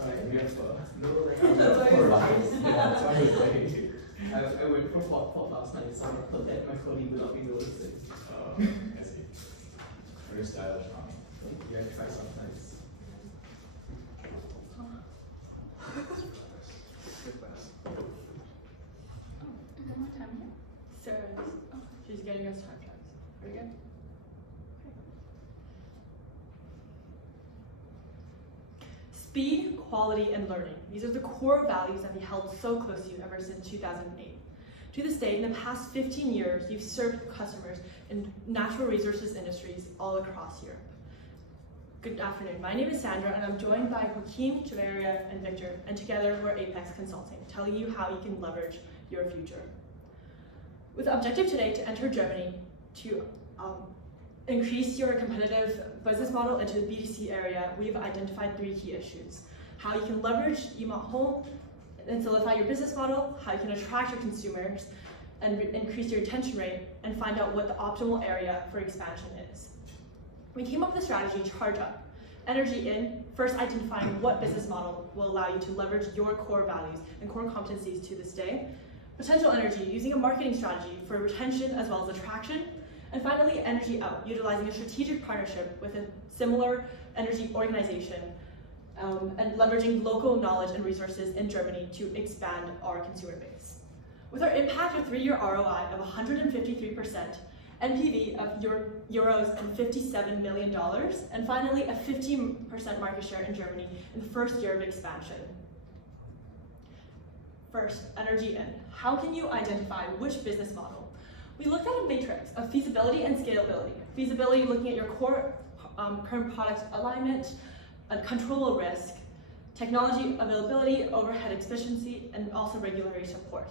Right, we have No, like for rice. Yeah, that's why he's like. I went for pop last night, so I thought that my colleague would not be noticing. I see. Very stylish, mommy. You have to try sometimes. What time here? Sarah's. Oh, she's getting us time checks. Very good. Speed, quality, and learning. These are the core values that we held so close to you ever since 2008. To this day, in the past 15 years, you've served customers in natural resources industries all across Europe. Good afternoon. My name is Sandra, and I'm joined by Joaquin, Javeria, and Victor, and together we're Apex Consulting, telling you how you can leverage your future. With the objective today to enter Germany to increase your competitive business model into the B2C area, we've identified 3 key issues. How you can leverage EMOT Home and solidify your business model, how you can attract your consumers and increase your retention rate, and find out what the optimal area for expansion is. We came up with a strategy, charge up. Energy in, first identifying what business model will allow you to leverage your core values and core competencies to this day. Potential energy, using a marketing strategy for retention as well as attraction. And finally, energy out, utilizing a strategic partnership with a similar energy organization and leveraging local knowledge and resources in Germany to expand our consumer base. With our impact of 3-year ROI of 153%, NPV of euros and $57 million, and finally a 15% market share in Germany in the first year of expansion. First, energy in. How can you identify which business model? We looked at a matrix of feasibility and scalability. Feasibility, looking at your core current product alignment, control risk, technology availability, overhead efficiency, and also regulatory support.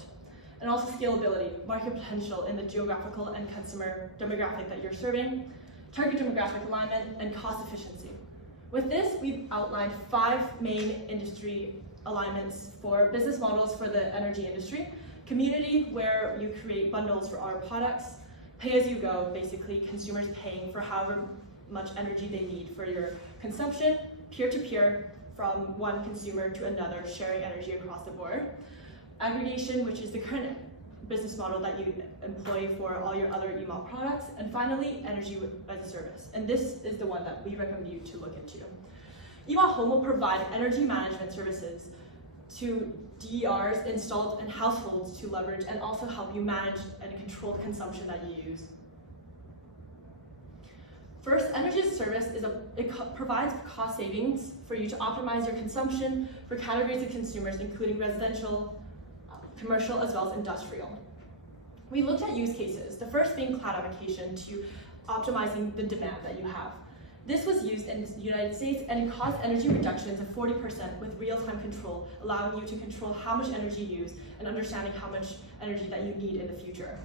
And also scalability, market potential in the geographical and customer demographic that you're serving, target demographic alignment, and cost efficiency. With this, we've outlined 5 main industry alignments for business models for the energy industry. Community, where you create bundles for our products. Pay as you go, basically consumers paying for however much energy they need for your consumption. Peer-to-peer, from one consumer to another, sharing energy across the board. Aggregation, which is the current business model that you employ for all your other EMOT products. And finally, energy as a service. And this is the one that we recommend you to look into. EMOT Home will provide energy management services to DERs installed in households to leverage and also help you manage and control the consumption that you use. First, energy as a service provides cost savings for you to optimize your consumption for categories of consumers, including residential, commercial, as well as industrial. We looked at use cases, the first being cloud application to optimizing the demand that you have. This was used in the United States and it caused energy reductions of 40% with real-time control, allowing you to control how much energy you use and understanding how much energy that you need in the future.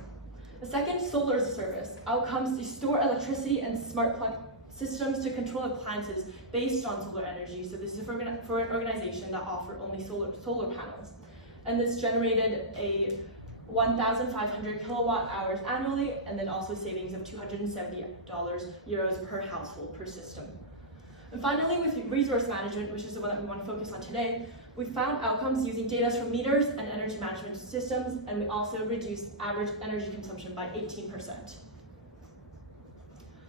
The second, solar as a service, outcomes to store electricity and smart plug systems to control appliances based on solar energy. So this is for an organization that offer only solar panels. And this generated a 1,500 kilowatt hours annually, and then also savings of €270 per household per system. And finally, with resource management, which is the one that we want to focus on today, we found outcomes using data from meters and energy management systems, and we also reduced average energy consumption by 18%.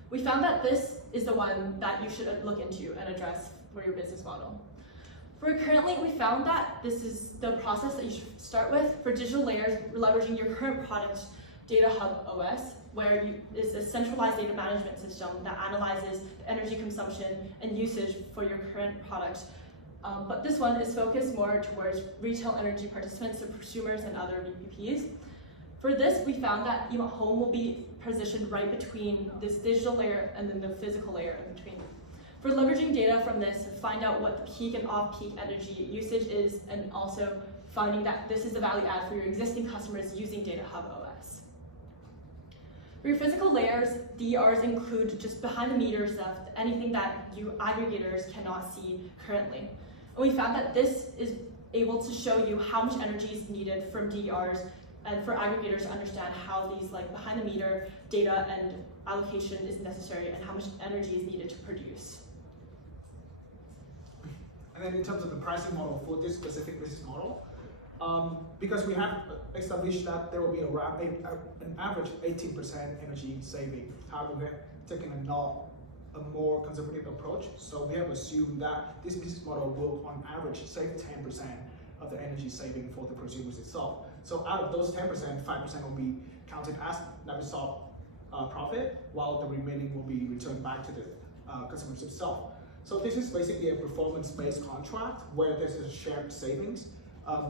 We found that this is the one that you should look into and address for your business model. Currently, we found that this is the process that you should start with. For digital layers, leveraging your current product Data Hub OS, where is a centralized data management system that analyzes the energy consumption and usage for your current product. But this one is focused more towards retail energy participants, so prosumers and other VPPs. For this, we found that EMOT Home will be positioned right between this digital layer and then the physical layer in between. For leveraging data from this, find out what the peak and off-peak energy usage is, and also finding that this is the value add for your existing customers using Data Hub OS. For your physical layers, DERs include just behind the meter stuff, anything that you aggregators cannot see currently. And we found that this is able to show you how much energy is needed from DERs and for aggregators to understand how these behind the meter data and allocation is necessary and how much energy is needed to produce. And and in terms of the pricing model for this specific business model, because we have established that there will be around an average 18% energy saving. However, we're taking a more conservative approach. So we have assumed that this business model will, on average, save 10% of the energy saving for the prosumers itself. So out of those 10%, 5% will be counted as Navitasoft profit, while the remaining will be returned back to the customers itself. So this is basically a performance-based contract where there's a shared savings,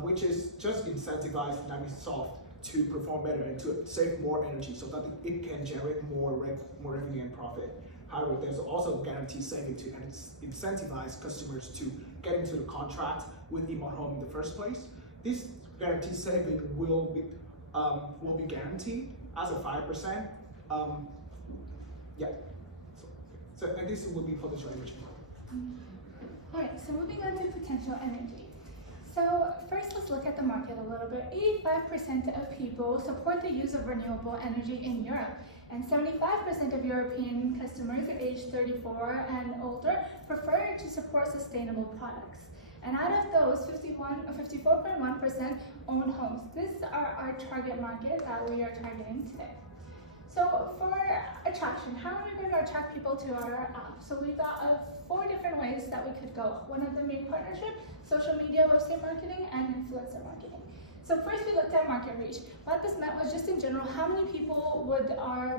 which is just incentivize Navitasoft to perform better and to save more energy so that it can generate more revenue and profit. However, there's also guaranteed saving to incentivize customers to get into the contract with Emot Home in the first place. This guaranteed saving will be guaranteed as a 5%. Yeah. So and this will be potential energy. Alright, so moving on to potential energy. So first let's look at the market a little bit. 85% of people support the use of renewable energy in Europe, and 75% of European customers aged 34 and older prefer to support sustainable products. And out of those, 54.1% own homes. These are our target market that we are targeting today. So for attraction, how are we going to attract people to our app? So we got 4 different ways that we could go. One of them being partnership, social media, website marketing, and influencer marketing. So first we looked at market reach. What this meant was just in general, how many people would our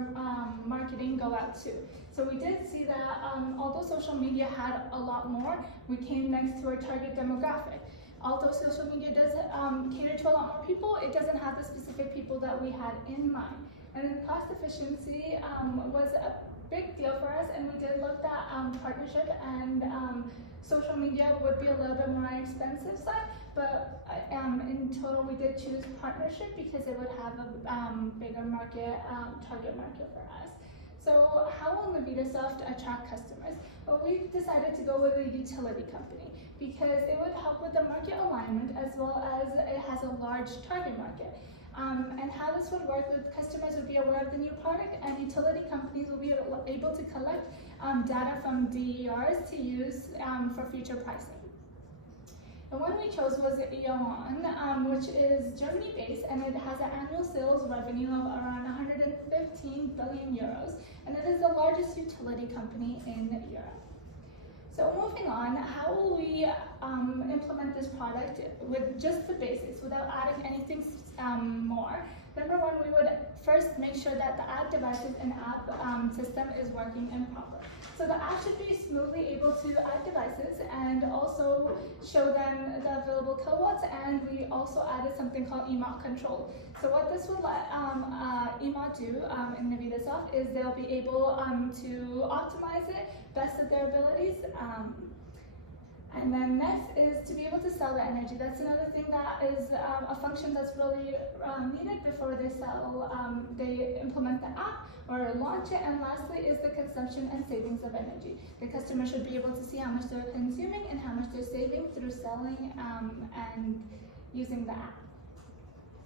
marketing go out to? So we did see that although social media had a lot more, we came next to our target demographic. Although social media does cater to a lot more people, it doesn't have the specific people that we had in mind. And then cost efficiency was a big deal for us, and we did look at partnership, and social media would be a little bit more expensive side, but in total we did choose partnership because it would have a bigger market, target market for us. So how will Navitasoft attract customers? Well, we decided to go with a utility company because it would help with the market alignment as well as it has a large target market. And how this would work with customers would be aware of the new product, and utility companies will be able to collect data from DERs to use for future pricing. The one we chose was E.ON, which is Germany-based, and it has an annual sales revenue of around 115 billion euros, and it is the largest utility company in Europe. So moving on, how will we implement this product with just the basics without adding anything more? Number one, we would first make sure that the app devices and app system is working and proper. So the app should be smoothly able to add devices and also show them the available kilowatts, and we also added something called Emot Control. So what this would let Emot do in Navitasoft is they'll be able to optimize it best of their abilities. And then next is to be able to sell the energy. That's another thing that is a function that's really needed before they implement the app or launch it. And lastly is the consumption and savings of energy. The customer should be able to see how much they're consuming and how much they're saving through selling and using the app.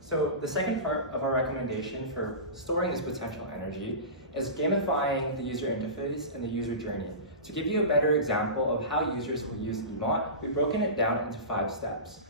So the second part of our recommendation for storing this potential energy is gamifying the user interface and the user journey. To give you a better example of how users will use Emot, we've broken it down into 5 steps.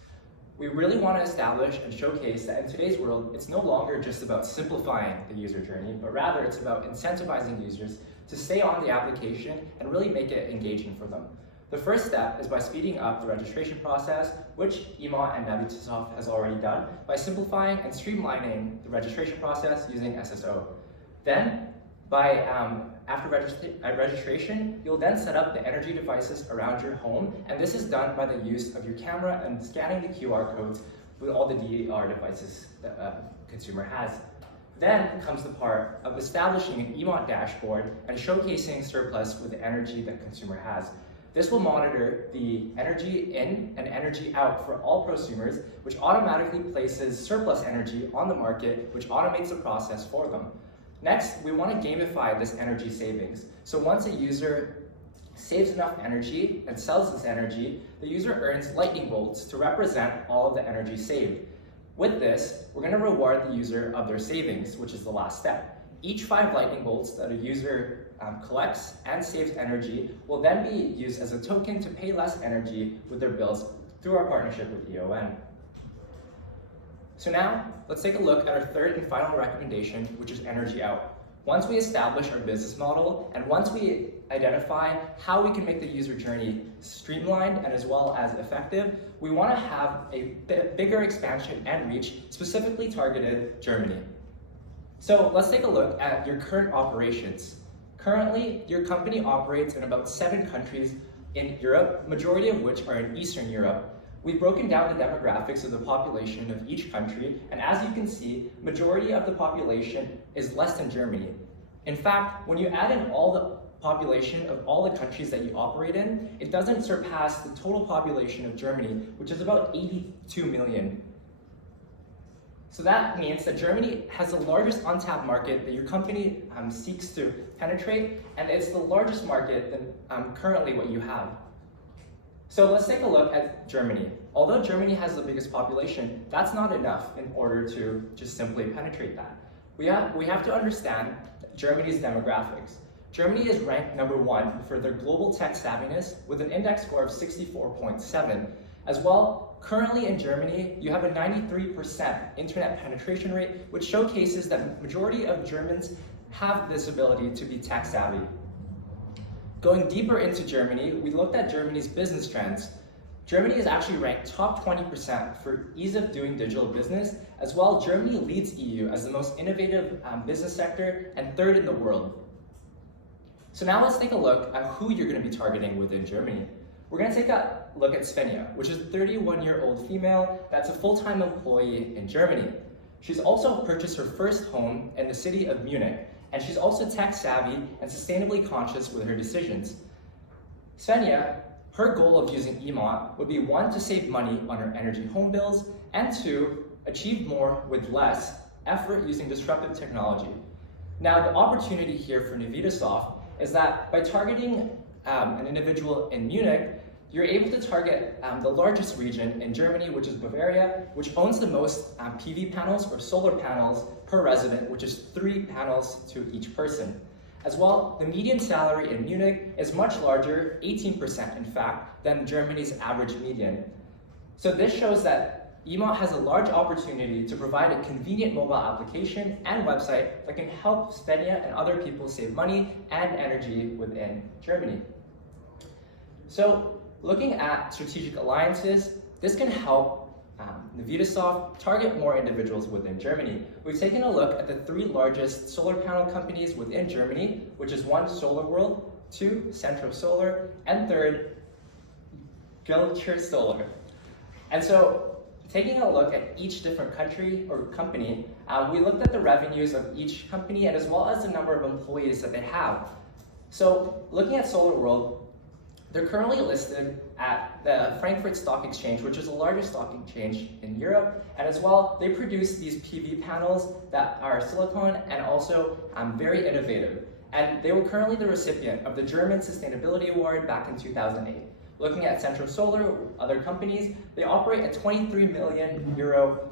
We really want to establish and showcase that in today's world, it's no longer just about simplifying the user journey, but rather it's about incentivizing users to stay on the application and really make it engaging for them. The first step is by speeding up the registration process, which Emot and Navitasoft has already done, by simplifying and streamlining the registration process using SSO. Then, after registration, you'll then set up the energy devices around your home, and this is done by the use of your camera and scanning the QR codes with all the DER devices that a consumer has. Then comes the part of establishing an Emot dashboard and showcasing surplus with the energy that consumer has. This will monitor the energy in and energy out for all prosumers, which automatically places surplus energy on the market, which automates the process for them. Next, we want to gamify this energy savings. So once a user saves enough energy and sells this energy, the user earns lightning bolts to represent all of the energy saved. With this, we're going to reward the user of their savings, which is the last step. Each 5 lightning bolts that a user collects and saves energy will then be used as a token to pay less energy with their bills through our partnership with EON. So now, let's take a look at our third and final recommendation, which is energy out. Once we establish our business model, and once we identify how we can make the user journey streamlined and as well as effective, we want to have a bigger expansion and reach, specifically targeted Germany. So let's take a look at your current operations. Currently, your company operates in about 7 countries in Europe, majority of which are in Eastern Europe. We've broken down the demographics of the population of each country, and as you can see, majority of the population is less than Germany. In fact, when you add in all the population of all the countries that you operate in, it doesn't surpass the total population of Germany, which is about 82 million. So that means that Germany has the largest untapped market that your company seeks to penetrate, and it's the largest market than currently what you have. So let's take a look at Germany. Although Germany has the biggest population, that's not enough in order to just simply penetrate that. We have to understand Germany's demographics. Germany is ranked number 1 for their global tech savviness with an index score of 64.7. As well, currently in Germany, you have a 93% internet penetration rate, which showcases that majority of Germans have this ability to be tech savvy. Going deeper into Germany, we looked at Germany's business trends. Germany is actually ranked top 20% for ease of doing digital business. As well, Germany leads EU as the most innovative business sector and 3rd in the world. So now let's take a look at who you're going to be targeting within Germany. We're going to take a look at Svenja, which is a 31-year-old female that's a full-time employee in Germany. She's also purchased her first home in the city of Munich, and she's also tech savvy and sustainably conscious with her decisions. Svenja, her goal of using EMOT would be 1, to save money on her energy home bills, and 2, achieve more with less effort using disruptive technology. Now, the opportunity here for Navitasoft is that by targeting an individual in Munich, you're able to target the largest region in Germany, which is Bavaria, which owns the most PV panels or solar panels per resident, which is 3 panels to each person. As well, the median salary in Munich is much larger, 18% in fact, than Germany's average median. So this shows that EMOT has a large opportunity to provide a convenient mobile application and website that can help Svenja and other people save money and energy within Germany. So, looking at strategic alliances, this can help Navitasoft target more individuals within Germany. We've taken a look at the 3 largest solar panel companies within Germany, which is 1, SolarWorld, 2, Centro Solar, and 3rd, Gilcher Solar. And so, taking a look at each different country or company, we looked at the revenues of each company and as well as the number of employees that they have. So, looking at SolarWorld, they're currently listed at the Frankfurt Stock Exchange, which is the largest stock exchange in Europe, and as well, they produce these PV panels that are silicone and also very innovative. And they were currently the recipient of the German Sustainability Award back in 2008. Looking at Centro Solar, other companies, they operate a 23 million euro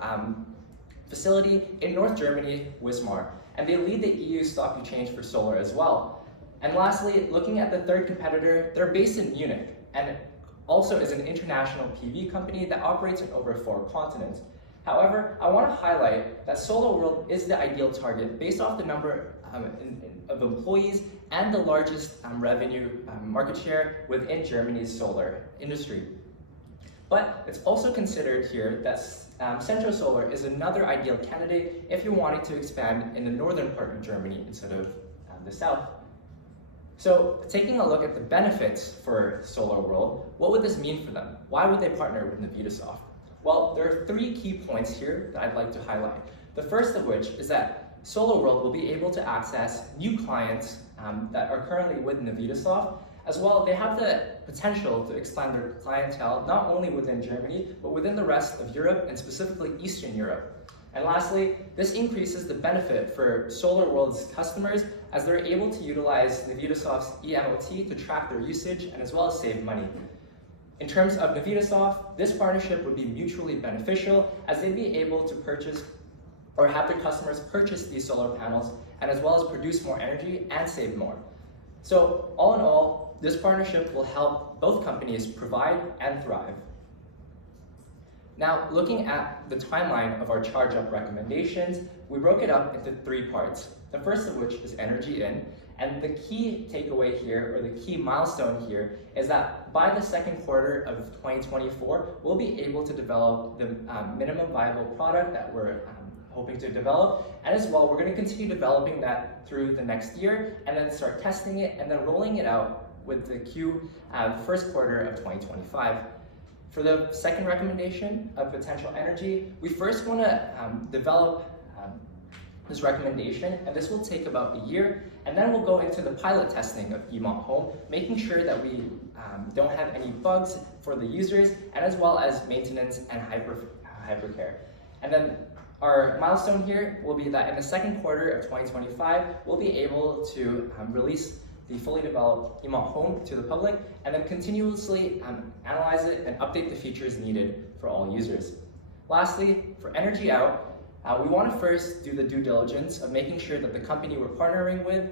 facility in North Germany, Wismar, and they lead the EU stock exchange for solar as well. And lastly, looking at the 3rd competitor, they're based in Munich and also is an international PV company that operates in over 4 continents. However, I want to highlight that SolarWorld is the ideal target based off the number of employees and the largest revenue market share within Germany's solar industry. But it's also considered here that Centro Solar is another ideal candidate if you're wanting to expand in the northern part of Germany instead of the south. So, taking a look at the benefits for SolarWorld, what would this mean for them? Why would they partner with Navitasoft? Well, there are 3 key points here that I'd like to highlight. The first of which is that SolarWorld will be able to access new clients that are currently with Navitasoft. As well, they have the potential to expand their clientele not only within Germany, but within the rest of Europe and specifically Eastern Europe. And lastly, this increases the benefit for SolarWorld's customers as they're able to utilize Navitasoft's EMOT to track their usage and as well as save money. In terms of Navitasoft, this partnership would be mutually beneficial as they'd be able to purchase or have their customers purchase these solar panels and as well as produce more energy and save more. So all in all, this partnership will help both companies provide and thrive. Now, looking at the timeline of our charge up recommendations, we broke it up into 3 parts. The first of which is energy in, and the key takeaway here, or the key milestone here, is that by the second quarter of 2024, we'll be able to develop the minimum viable product that we're hoping to develop, and as well, we're going to continue developing that through the next year, and then start testing it, and then rolling it out with the first quarter of 2025. For the second recommendation of potential energy, we first want to develop this recommendation, and this will take about a year, and then we'll go into the pilot testing of eMont Home, making sure that we don't have any bugs for the users, and as well as maintenance and hypercare. And then our milestone here will be that in the second quarter of 2025, we'll be able to release the fully developed eMont Home to the public, and then continuously analyze it and update the features needed for all users. Lastly, for energy out, we want to first do the due diligence of making sure that the company we're partnering with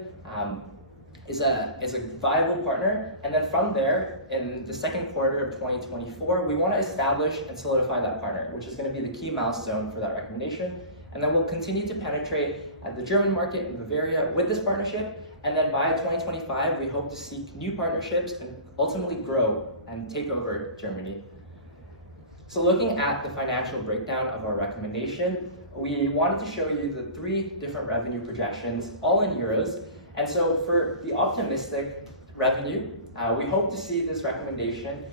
is a viable partner, and then from there, in the second quarter of 2024, we want to establish and solidify that partner, which is going to be the key milestone for that recommendation. And then we'll continue to penetrate the German market in Bavaria with this partnership, and then by 2025, we hope to seek new partnerships and ultimately grow and take over Germany. So looking at the financial breakdown of our recommendation, we wanted to show you the 3 different revenue projections, all in euros. And so for the optimistic revenue, we hope to see this recommendation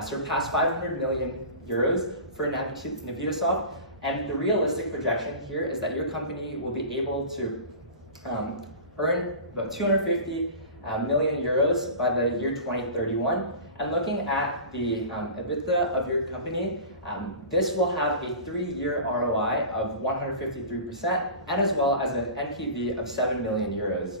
surpass 500 million euros for Navitasoft. And the realistic projection here is that your company will be able to earn about 250 million euros by the year 2031. And looking at the EBITDA of your company, this will have a 3-year ROI of 153%, and as well as an NPV of 7 million euros.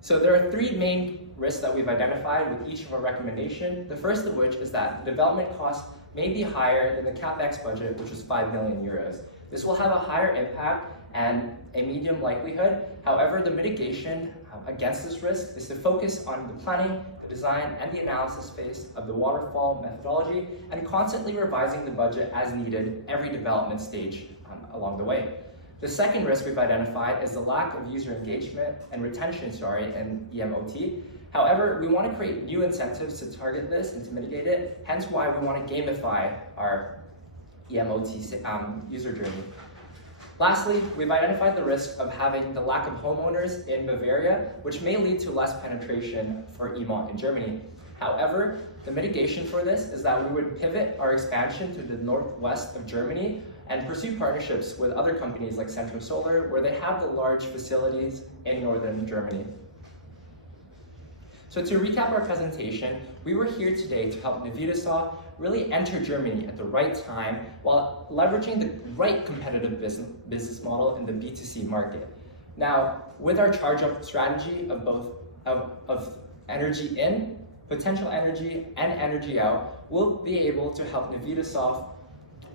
So there are 3 main risks that we've identified with each of our recommendations. The first of which is that the development costs may be higher than the CapEx budget, which was 5 million euros. This will have a higher impact and a medium likelihood. However, the mitigation against this risk is to focus on the planning, the design, and the analysis phase of the waterfall methodology, and constantly revising the budget as needed every development stage along the way. The second risk we've identified is the lack of user engagement and retention, in EMOT. However, we want to create new incentives to target this and to mitigate it, hence why we want to gamify our EMOT user journey. Lastly, we've identified the risk of having the lack of homeowners in Bavaria, which may lead to less penetration for eMont in Germany. However, the mitigation for this is that we would pivot our expansion to the northwest of Germany and pursue partnerships with other companies like Centrum Solar, where they have the large facilities in northern Germany. So to recap our presentation, we were here today to help Navitasoft really enter Germany at the right time while leveraging the right competitive business model in the B2C market. Now, with our charge-up strategy of both of energy in, potential energy, and energy out, we'll be able to help Navitasoft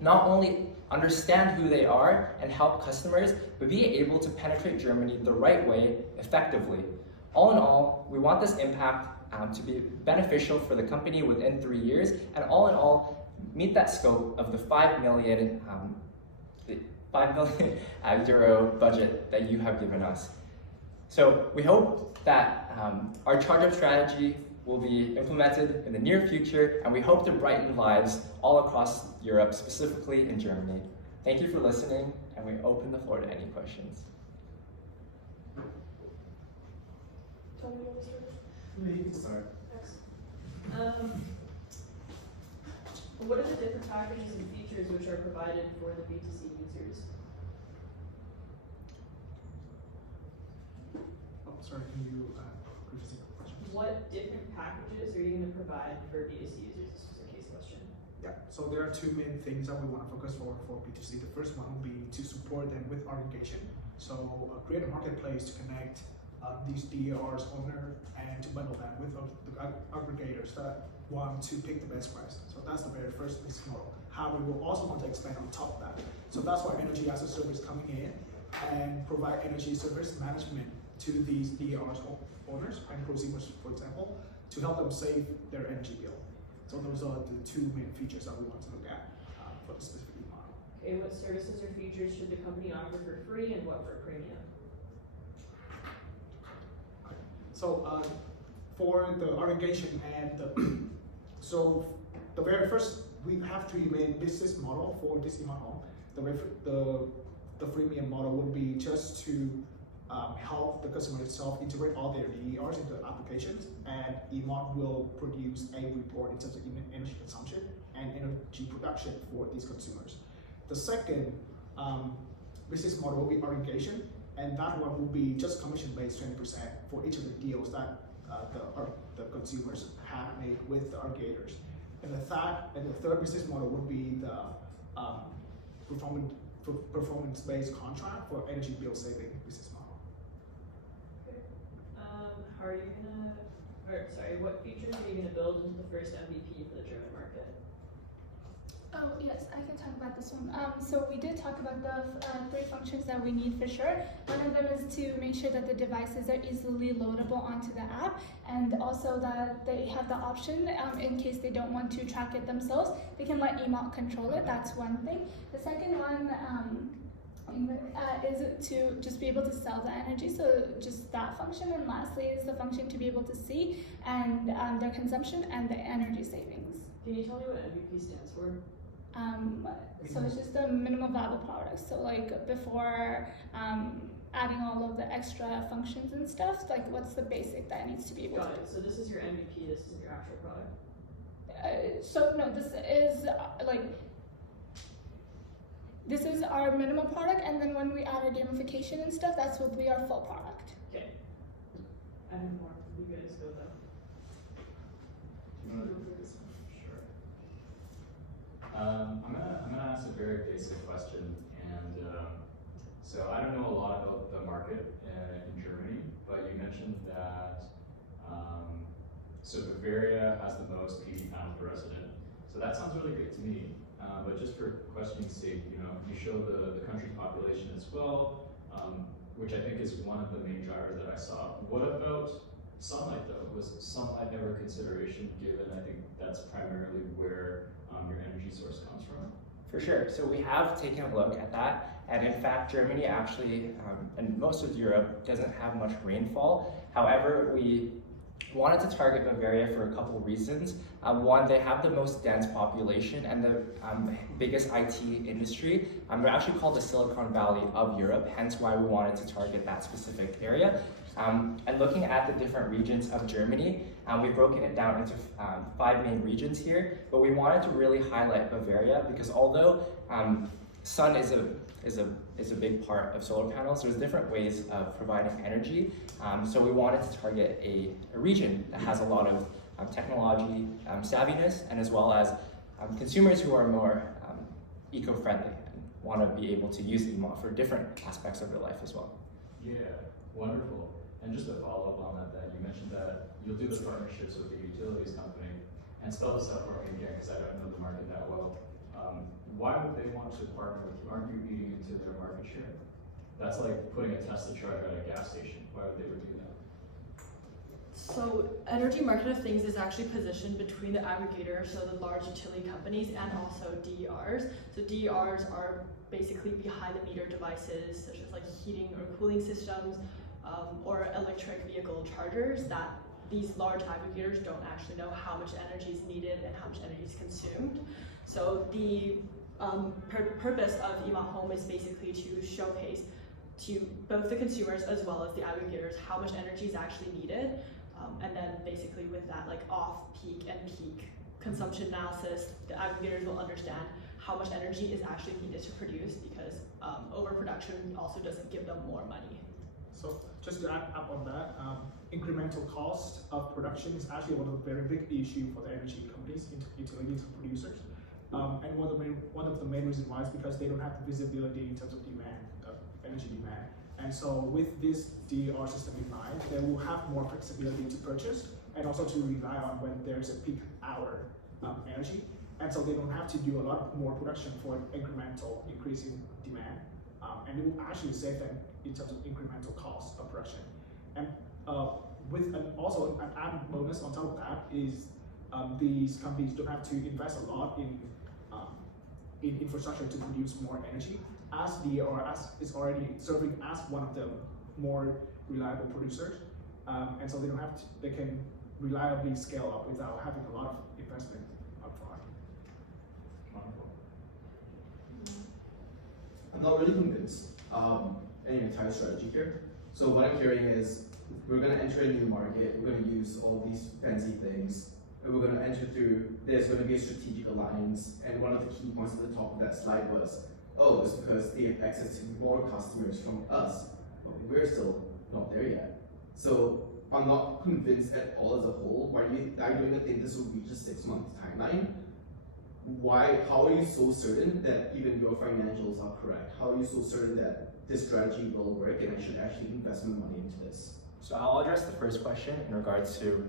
not only understand who they are and help customers, but be able to penetrate Germany the right way effectively. All in all, we want this impact to be beneficial for the company within 3 years, and all in all, meet that scope of the 5 million euro budget that you have given us. So we hope that our charge-up strategy will be implemented in the near future, and we hope to brighten lives all across Europe, specifically in Germany. Thank you for listening, and we open the floor to any questions. You can start. What are the different packages and features which are provided for the B2C users? Oh, sorry, can you repeat the question? What different packages are you going to provide for B2C users? This was a case question. Yeah, so there are 2 main things that we want to focus for B2C. The first one will be to support them with aggregation. So create a marketplace to connect these DAR's owner and to bundle them with the aggregators that want to pick the best price. So that's the very first business model. How we will also want to expand on top of that. So that's why energy as a service coming in and provide energy service management to these DERs owners and prosumers, for example, to help them save their energy bill. So those are the two main features that we want to look at for the specific model. Okay, what services or features should the company offer for free and what for premium? So for the aggregation and so the very first, we have three main business model for this smart home. The freemium model would be just to help the customer itself integrate all their DERs into applications, and EMOT will produce a report in terms of energy consumption and energy production for these consumers. The second business model will be aggregation, and that one will be just commission-based 20% for each of the deals that the consumers have made with the aggregators. And the third business model would be the performance-based contract for energy bill saving business model. How are you what features are you gonna build into the first MVP for the German market? Oh, yes, I can talk about this one. So we did talk about the three functions that we need for sure. One of them is to make sure that the devices are easily loadable onto the app, and also that they have the option, in case they don't want to track it themselves, they can let EMOT control it. That's one thing. The second one is to just be able to sell the energy, so just that function. And lastly is the function to be able to see and their consumption and the energy savings. Can you tell me what MVP stands for? So it's just the minimum viable product. So like before adding all of the extra functions and stuff, like what's the basic that needs to be able Got to it. So this is your MVP, this isn't your actual product. So no, this is this is our minimum product, and then when we add our gamification and stuff, that's what will be our full product. Okay. I have more. You guys go though. Do you want to do this? Sure. I'm gonna ask a very basic question, and so I don't know a lot about the market in Germany, but you mentioned that so Bavaria has the most PV panels per resident. So that sounds really great to me. But just for questioning's sake, you show the country's population as well, which I think is one of the main drivers that I saw. What about sunlight though? Was sunlight ever a consideration given I think that's primarily where your energy source comes from? For sure. So we have taken a look at that, and in fact, Germany actually, and most of Europe, doesn't have much rainfall. However, we wanted to target Bavaria for a couple reasons. One, they have the most dense population and the biggest IT industry. They're actually called the Silicon Valley of Europe, hence why we wanted to target that specific area. And looking at the different regions of Germany, we've broken it down into 5 main regions here, but we wanted to really highlight Bavaria because although sun is a big part of solar panels, there's different ways of providing energy. So we wanted to target a region that has a lot of technology savviness, and as well as consumers who are more eco-friendly and want to be able to use EMOT for different aspects of their life as well. Yeah, wonderful. And just to follow up on that, you mentioned that you'll do the partnerships with the utilities company, and spell this out for me again because I don't know the market that well. Why would they want to partner with you? Aren't you eating into their market share? That's like putting a Tesla charger at a gas station. Why would they do that? So Energy Market of Things is actually positioned between the aggregators, so the large utility companies, and also DERs. So DERs are basically behind the meter devices, such as like heating or cooling systems, or electric vehicle chargers that these large aggregators don't actually know how much energy is needed and how much energy is consumed. So the purpose of EMOT Home is basically to showcase to both the consumers as well as the aggregators how much energy is actually needed, and then basically with that like off-peak and peak consumption analysis, the aggregators will understand how much energy is actually needed to produce, because overproduction also doesn't give them more money. So just to add up on that, incremental cost of production is actually one of the very big issue for the energy companies, utilities producers. And one of the main reasons why is because they don't have the visibility in terms of demand, energy demand. And so with this DER system in mind, they will have more flexibility to purchase and also to rely on when there's a peak hour energy. And so they don't have to do a lot more production for incremental increase in demand. And it will actually save them in terms of incremental cost of production. And with also an added bonus on top of that is these companies don't have to invest a lot in infrastructure to produce more energy, as is already serving as one of the more reliable producers, and so they can reliably scale up without having a lot of investment upfront. Wonderful. I'm not really convinced any entire strategy here. So what I'm hearing is we're going to enter a new market, we're going to use all these fancy things, and we're going to enter through, there's going to be a strategic alliance, and one of the key points at the top of that slide was, oh, it's because they have access to more customers from us, but we're still not there yet. So I'm not convinced at all as a whole. Why do you even think this will reach a 6-month timeline? How are you so certain that even your financials are correct? How are you so certain that this strategy will work and I should actually invest my money into this? So I'll address the first question in regards to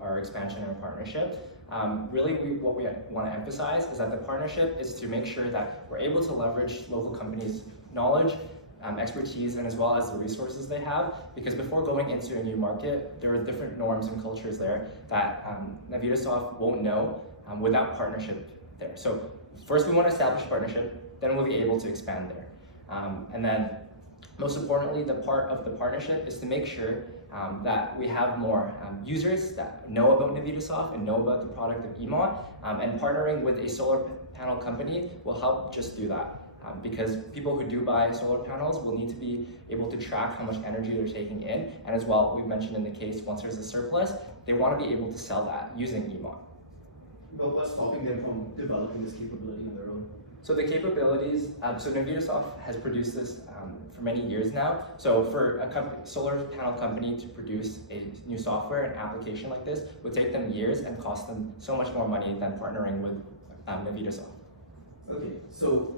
our expansion and partnership. Really, what we want to emphasize is that the partnership is to make sure that we're able to leverage local companies' knowledge, expertise, and as well as the resources they have, because before going into a new market, there are different norms and cultures there that Navitasoft won't know without partnership there. So first we want to establish partnership, then we'll be able to expand there. And then most importantly, the part of the partnership is to make sure that we have more users that know about Navitasoft and know about the product of EMOT, and partnering with a solar panel company will help just do that. Because people who do buy solar panels will need to be able to track how much energy they're taking in, and as well, we've mentioned in the case, once there's a surplus, they want to be able to sell that using EMOT. But what's stopping them from developing this capability on their own? So the capabilities, so Navitasoft has produced this for many years now. So for a solar panel company to produce a new software and application like this would take them years and cost them so much more money than partnering with Navitasoft. Okay, so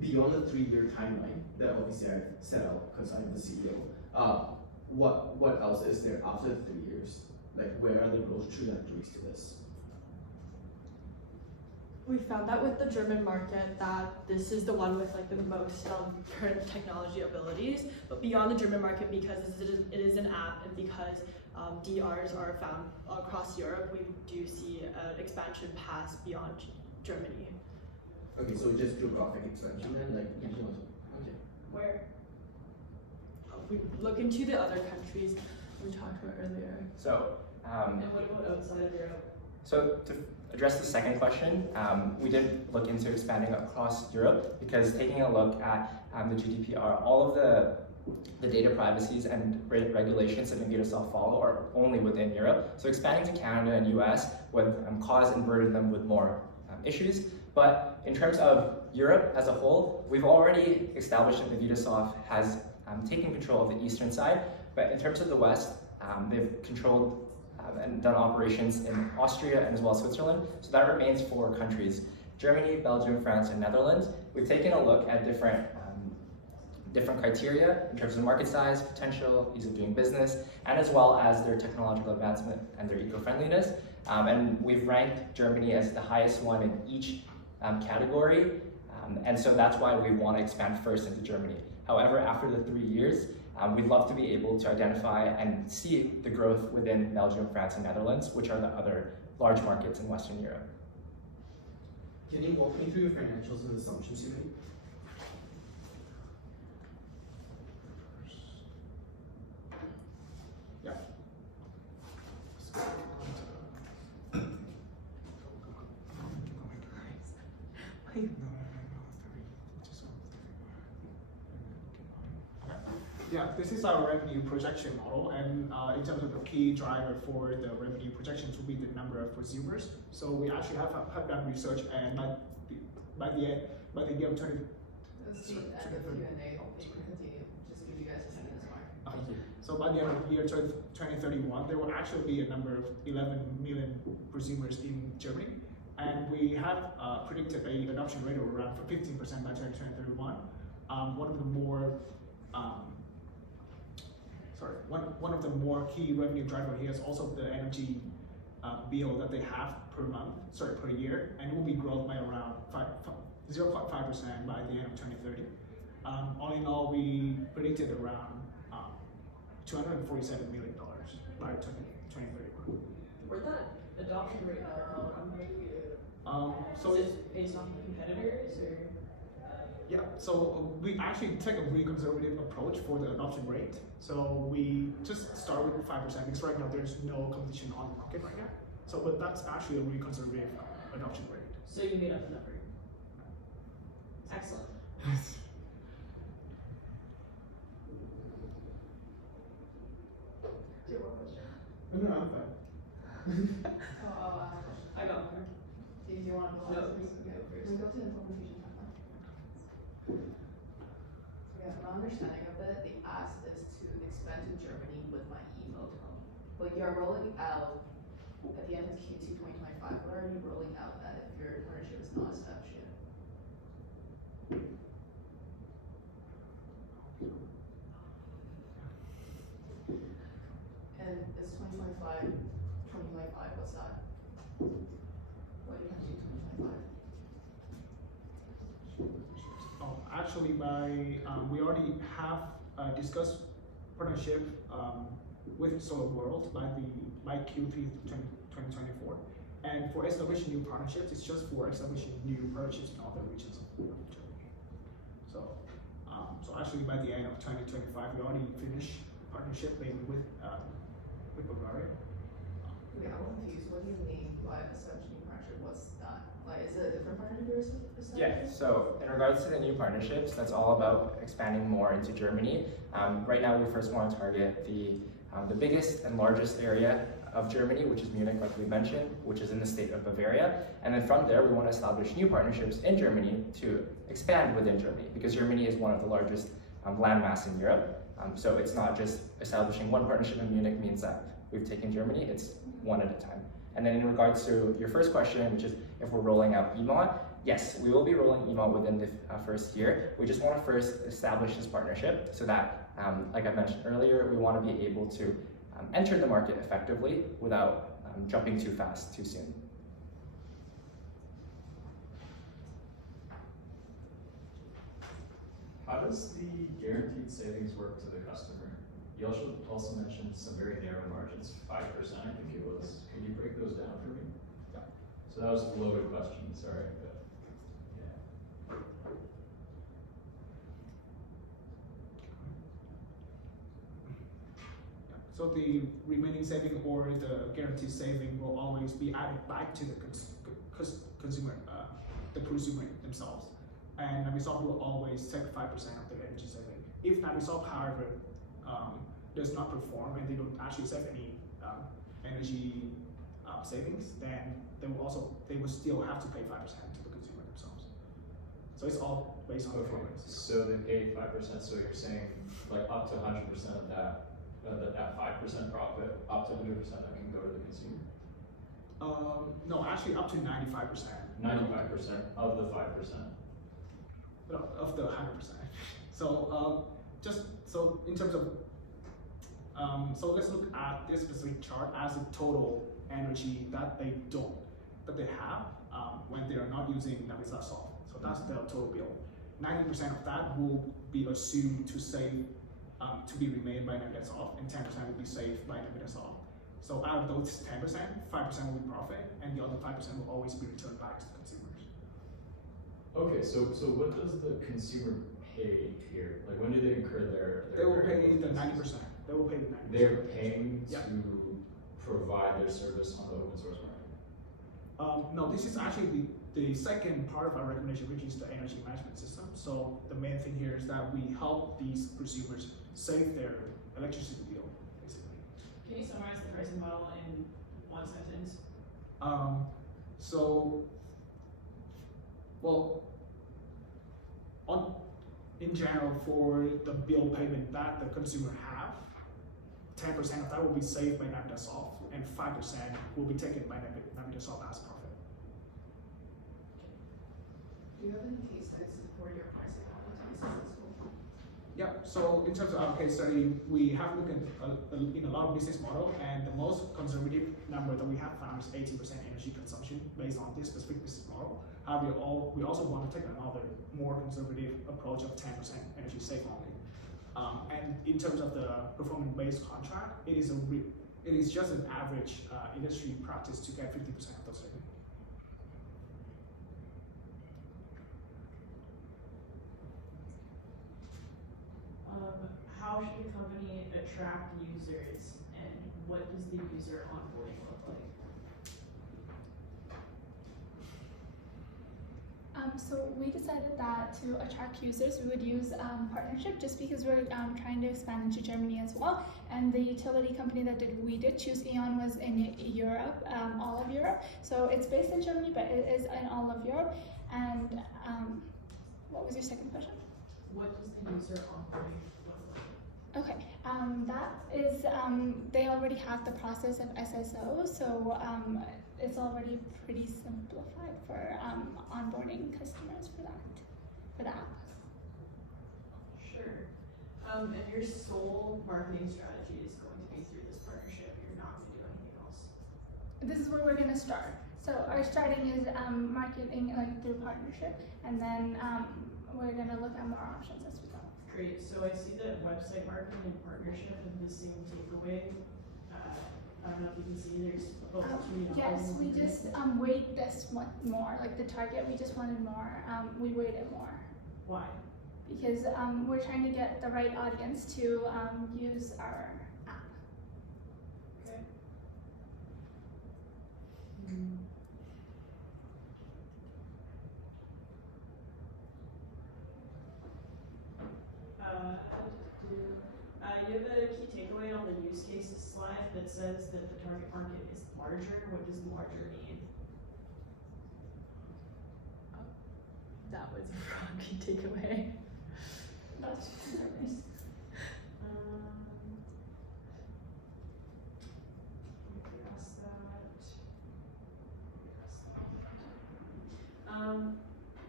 beyond the 3-year timeline that obviously I've set out because I'm the CEO, what else is there after 3 years? Like, where are the growth trajectories to this? We found that with the German market that this is the one with like the most current technology abilities, but beyond the German market, because it is an app and because DRs are found across Europe, we do see an expansion past beyond Germany. Okay, so just geographic expansion then, like regional. Okay. Where? We look into the other countries we talked about earlier. So, And what about outside of Europe? so to address the second question, we did look into expanding across Europe because taking a look at the GDPR, all of the data privacies and regulations that Navitasoft follow are only within Europe. So expanding to Canada and US would cause and burden them with more issues. But in terms of Europe as a whole, we've already established that Navitasoft has taken control of the eastern side. But in terms of the west, they've controlled and done operations in Austria and as well as Switzerland. So that remains 4 countries: Germany, Belgium, France, and Netherlands. We've taken a look at different criteria in terms of market size, potential, ease of doing business, and as well as their technological advancement and their eco-friendliness. And we've ranked Germany as the highest one in each category. And so that's why we want to expand first into Germany. However, after the 3 years, we'd love to be able to identify and see the growth within Belgium, France, and Netherlands, which are the other large markets in Western Europe. Can you walk me through your financials and assumptions you made? Yeah. Yeah, this is our revenue projection model, and in terms of the key driver for the revenue projections will be the number of consumers. So we actually have done research, and by the end of 20. Let's see at the Q&A, you can continue. Just give you guys a second as well. So by the end of the year 2031, there will actually be a number of 11 million consumers in Germany, and we have predicted an adoption rate of around 15% by 2031. One of the more key revenue driver here is also the energy bill that they have per year, and it will be growth by around 0.5% by the end of 2030. All in all, we predicted around $247 million by 2031. Where'd that adoption rate number come from? So Is it based on the competitors or? yeah, so we actually take a really conservative approach for the adoption rate. So we just start with 5% because right now there's no competition on the market right now. So, but that's actually a really conservative adoption rate. So you made up the number. Excellent. Do you have one question? No, I'm fine. I got one. Do you want to go No, on you to can go first. we go to the implementation timeline? Yeah, my understanding of it, the ask is to expand to Germany with my email tone. But you're rolling out at the end of Q2 2025. What are you rolling out at if your partnership is not established yet? And it's 2025, what's that? What do you have to do 2025? Actually, we already have discussed partnership with Solar World by Q3 2024. And for establishing new partnerships, it's just for establishing new partnerships in other regions of Germany. So actually by the end of 2025, we already finished partnership maybe with Bulgaria. Okay, I'm confused. What do you mean by establishing new partnership? What's that? Like, is it a different partnership you're establishing? Yeah, so in regards to the new partnerships, that's all about expanding more into Germany. Right now, we first want to target the biggest and largest area of Germany, which is Munich, like we mentioned, which is in the state of Bavaria. And then from there, we want to establish new partnerships in Germany to expand within Germany, because Germany is one of the largest landmass in Europe. So it's not just establishing one partnership in Munich means that we've taken Germany, it's one at a time. And then in regards to your first question, which is if we're rolling out EMA, yes, we will be rolling EMA within the first year. We just want to first establish this partnership so that, like I mentioned earlier, we want to be able to enter the market effectively without jumping too fast, too soon. How does the guaranteed savings work to the customer? You also mentioned some very narrow margins, 5%, I think it was. Can you break those down for me? Yeah. So that was a loaded question, sorry, but yeah. So the remaining saving or the guaranteed saving will always be added back to the consumer, the prosumer themselves. And Navisoft will always take 5% of the energy saving. If Navisoft, however, does not perform and they don't actually save any energy savings, then they will still have to pay 5% to the consumer themselves. So it's all based on performance. So they pay 5%, so you're saying like up to 100% of that 5% profit, up to 100% that can go to the consumer? No, actually up to 95%. 95% of the 5%. No, of the 100%. So so in terms of so let's look at this specific chart as the total energy that they have when they are not using Navitasoft. So that's the total bill. 90% of that will be assumed to save to be remained by Navitasoft, and 10% will be saved by Navitasoft. So out of those 10%, 5% will be profit, and the other 5% will always be returned back to the consumers. Okay, so what does the consumer pay here? Like when do they incur their They will pay variable the expenses? 90%. They will pay the 90%. They're paying Yeah. to provide their service on the open source market. No, this is actually the second part of our recommendation, which is the energy management system. So the main thing here is that we help these consumers save their electricity bill, basically. Can you summarize the pricing model in one sentence? In general, for the bill payment that the consumer have, 10% of that will be saved by Navitasoft, and 5% will be taken by Navitasoft as profit. Do you have any case studies for your pricing model to be successful? Yeah, so in terms of our case study, we have looked at in a lot of business model, and the most conservative number that we have found is 18% energy consumption based on this specific business model. However, we also want to take another more conservative approach of 10% energy save only. And in terms of the performance-based contract, it is just an average industry practice to get 50% of those savings. How should a company attract users, and what does the user onboarding look like? So we decided that to attract users, we would use partnership just because we're trying to expand into Germany as well. And the utility company that we did choose, E.ON, was in Europe, all of Europe. So it's based in Germany, but it is in all of Europe. And what was your second question? What does the user onboarding look like? Okay, that is, they already have the process of SSO, so it's already pretty simplified for onboarding customers for the app. Sure. And your sole marketing strategy is going to be through this partnership. You're not going to do anything else. This is where we're gonna start. So our starting is marketing like through partnership, and then we're gonna look at more options as we go. Great. So I see that website marketing and partnership have the same takeaway. I don't know if you can see there's both Yes, we just weight this one more. Like the target, we just wanted more. We weight it more Why? because we're trying to get the right audience to use our app. Okay. You have a key takeaway on the use cases slide that says that the target market is larger. What does larger mean? That was a wrong key takeaway. That's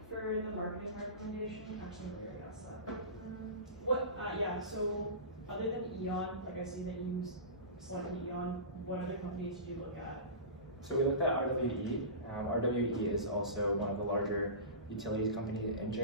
For the marketing recommendation, actually, we already asked that. So other than E.ON, like I see that you selected E.ON, what other companies did you look at? So we looked at RWE. RWE is also one of the larger utilities companies in Germany.